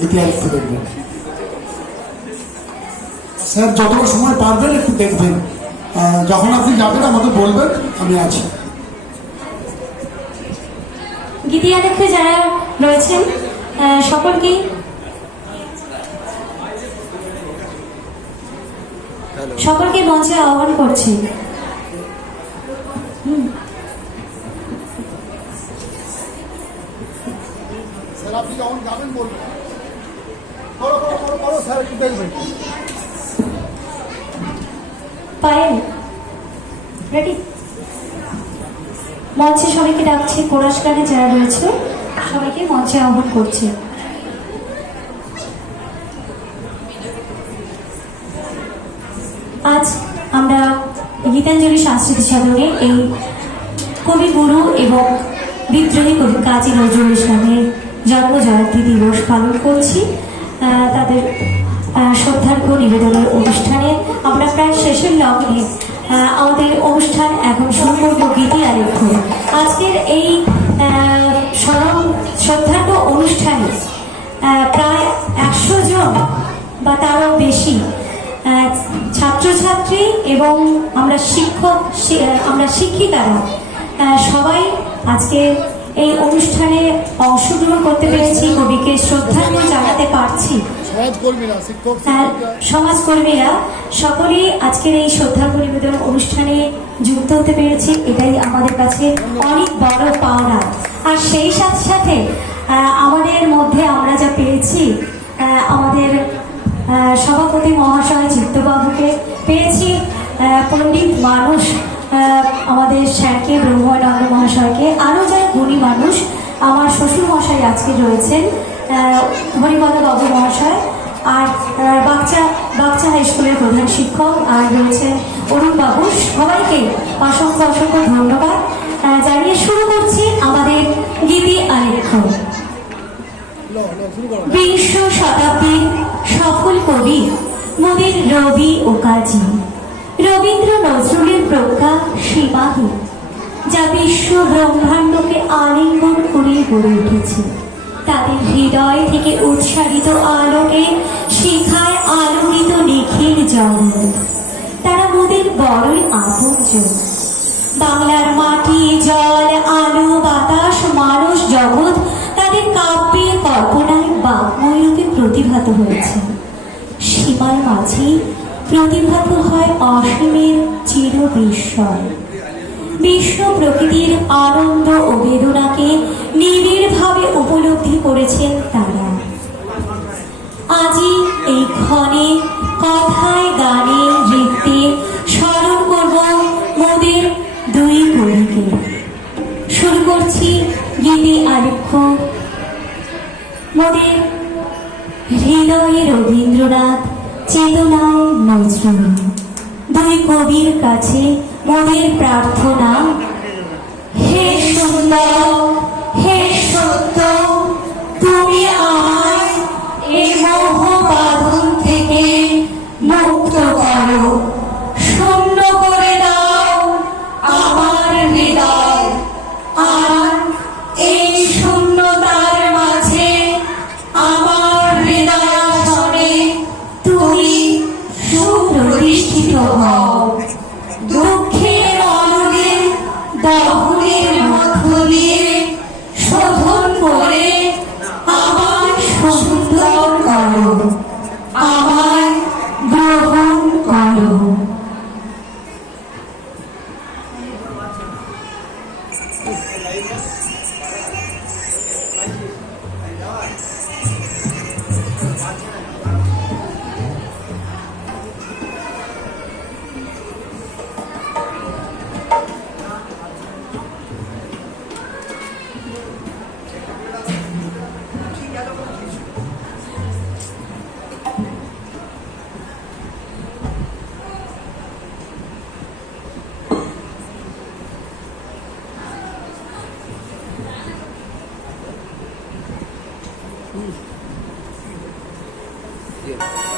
গীতি আরেকটু দেখবেন। স্যার যতটা সময় পারবেন একটু দেখবেন, যখন আপনি যাবেন আমাকে বলবেন, আমি আছি। গীতি আরেকটু যারা রয়েছেন সকলকে মঞ্চে আহ্বান করছি। আপনি যখন যাবেন বলবেন। স্যার একটু দেখবেন। পায়েল রেডি। মঞ্চে সবাইকে ডাকছি, কোরাস গানে যারা রয়েছে সবাইকে মঞ্চে আহ্বান করছি। আজ আমরা গীতাঞ্জলি সাংস্কৃতিক সাধনে এই কবিগুরু এবং বিদ্রোহী কবি কাজী নজরুল ইসলামের জন্ম জয়ন্তী দিবস পালন করছি। তাদের শ্রদ্ধার্ঘ্য নিবেদনের অনুষ্ঠানে আমরা প্রায় শেষের লগ্নে আমাদের অনুষ্ঠান এখন শুরু করব গীতি আরেকটু। আজকের এই শ্রদ্ধার্ঘ্য অনুষ্ঠানে প্রায় 100 জন বা তারও বেশি ছাত্রছাত্রী এবং আমরা শিক্ষিকারা সবাই আজকে এই অনুষ্ঠানে অংশগ্রহণ করতে পেরেছি, কবিকে শ্রদ্ধাঞ্জলি জানাতে পারছি। সমাজকর্মীরা সকলেই আজকের এই শ্রদ্ধাঞ্জলি নিবেদন অনুষ্ঠানে যুক্ত হতে পেরেছি, এটাই আমাদের কাছে অনেক বড় পাওনা। আর সেই সাথে সাথে আমাদের মধ্যে আমরা যা পেয়েছি, আমাদের সভাপতি মহাশয় চিত্তবাবুকে পেয়েছি, পণ্ডিত মানুষ আমাদের স্যারকে, ব্রহ্মানন্দ মহাশয়কে, আরও যারা গুণী মানুষ, আমার শ্বশুর মশাই আজকে রয়েছেন, হরিপদ বাবু মহাশয়, আর বাচ্চা হাই স্কুলের প্রধান শিক্ষক, আর রয়েছেন অরুণ বাবু। সবাইকে অসংখ্য অসংখ্য ধন্যবাদ জানিয়ে শুরু করছি আমাদের গীতি আরেকটু। বিংশ শতাব্দীর সফল কবি মোদের রবি ও কাজী রবীন্দ্র নজরুলের প্রজ্ঞা সীমাহীন, যা বিশ্ব ব্রহ্মাণ্ডকে আলিঙ্গন করে গড়ে উঠেছে। তাদের হৃদয় থেকে উৎসারিত আলোকে শিখায় আলোকিত নিখিল জগৎ। তারা মোদের বড়ই আপনজন। বাংলার মাটি, জল, আলো, বাতাস, মানুষ, জগৎ তাদের কাব্যে, কল্পনায় বাগ্ময় রূপে প্রতিভাত হয়েছে। সীমার মাঝে প্রতিভাত হয় অসীমের চির বিস্ময়। বিশ্ব প্রকৃতির আনন্দ ও বেদনাকে নিবিড়ভাবে উপলব্ধি করেছেন তারা। আজই এই ক্ষণে কথায়, গানে, নৃত্যে স্মরণ করব মোদের দুই কবিকে। শুরু করছি গীতি আরেকটু। মোদের হৃদয়ে রবীন্দ্রনাথ, চেতনায় নজরুল, দুই কবির কাছে মোদের প্রার্থনা, হে সুন্দর, হে সত্য, তুমি আমায় এই মোহ বাঁধন থেকে মুক্ত করো। শূন্য করে দাও আমার হৃদয়, আর এই শূন্যতার মাঝে আমার হৃদয়াসনে তুমি সুপ্রতিষ্ঠিত হও। দুঃখের অনলে দহনের মধ্য দিয়ে শোধন করে আমায় সুন্দর করো, আমায় গ্রহণ করো। Yeah.